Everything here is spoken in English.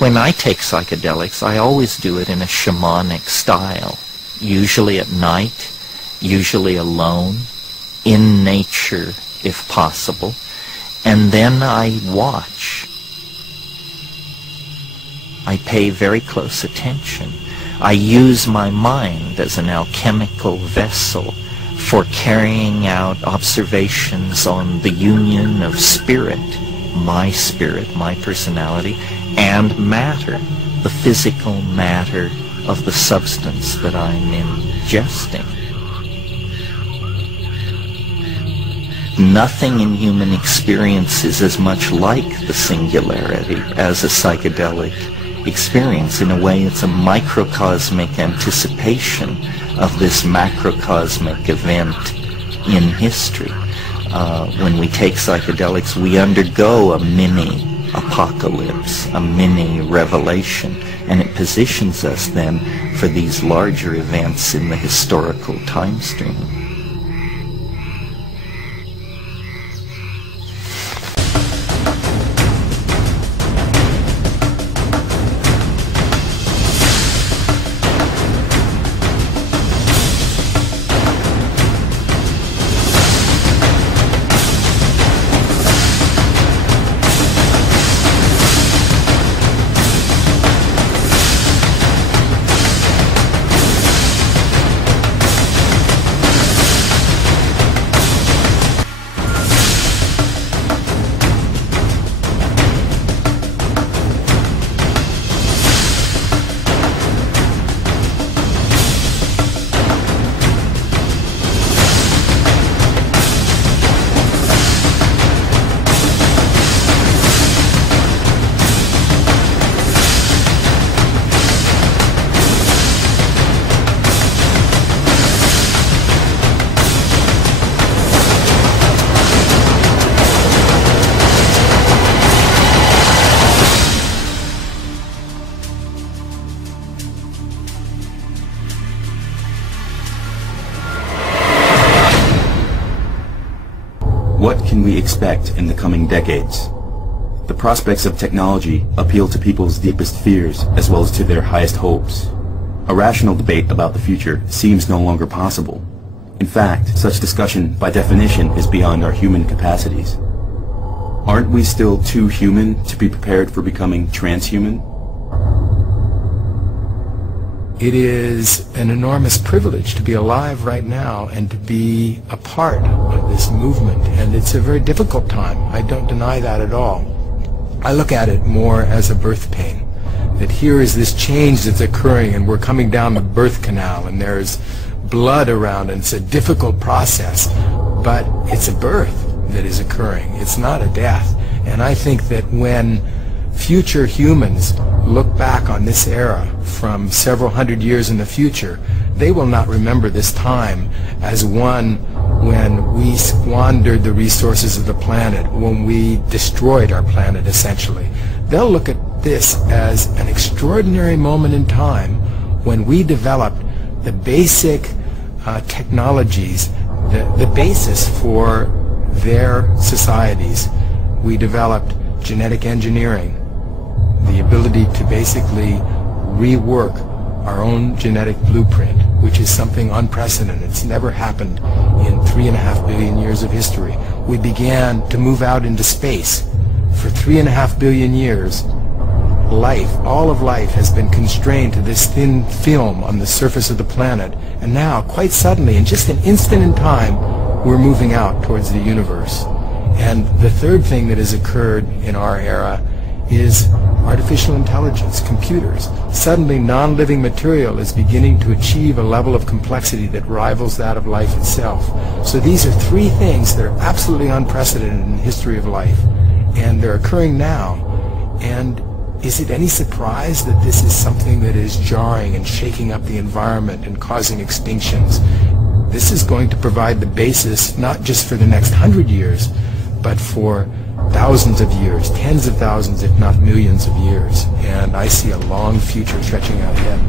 When I take psychedelics, I always do it in a shamanic style, usually at night, usually alone, in nature if possible, and then I watch. I pay very close attention. I use my mind as an alchemical vessel for carrying out observations on the union of spirit, my personality, and matter, the physical matter of the substance that I'm ingesting. Nothing in human experience is as much like the singularity as a psychedelic experience. In a way, it's a microcosmic anticipation of this macrocosmic event in history. When we take psychedelics, we undergo a mini apocalypse, a mini revelation, and it positions us then for these larger events in the historical time stream. What can we expect in the coming decades? The prospects of technology appeal to people's deepest fears as well as to their highest hopes. A rational debate about the future seems no longer possible. In fact, such discussion by definition is beyond our human capacities. Aren't we still too human to be prepared for becoming transhuman? It is an enormous privilege to be alive right now and to be a part of this movement, and it's a very difficult time. I don't deny that at all. I look at it more as a birth pain, that here is this change that's occurring and we're coming down the birth canal and there's blood around and it's a difficult process, but it's a birth that is occurring. It's not a death. And I think that when future humans look back on this era from several hundred years in the future, they will not remember this time as one when we squandered the resources of the planet, when we destroyed our planet essentially. They'll look at this as an extraordinary moment in time when we developed the basic technologies, the basis for their societies. We developed genetic engineering, the ability to basically rework our own genetic blueprint, which is something unprecedented. It's never happened in 3.5 billion years of history. We began to move out into space. For 3.5 billion years, life, all of life, has been constrained to this thin film on the surface of the planet. And now, quite suddenly, in just an instant in time, we're moving out towards the universe. And the third thing that has occurred in our era is artificial intelligence, computers. Suddenly, non-living material is beginning to achieve a level of complexity that rivals that of life itself. So these are three things that are absolutely unprecedented in the history of life, and they're occurring now. And is it any surprise that this is something that is jarring and shaking up the environment and causing extinctions? This is going to provide the basis not just for the next 100 years, but for thousands of years, tens of thousands, if not millions of years. And I see a long future stretching out ahead.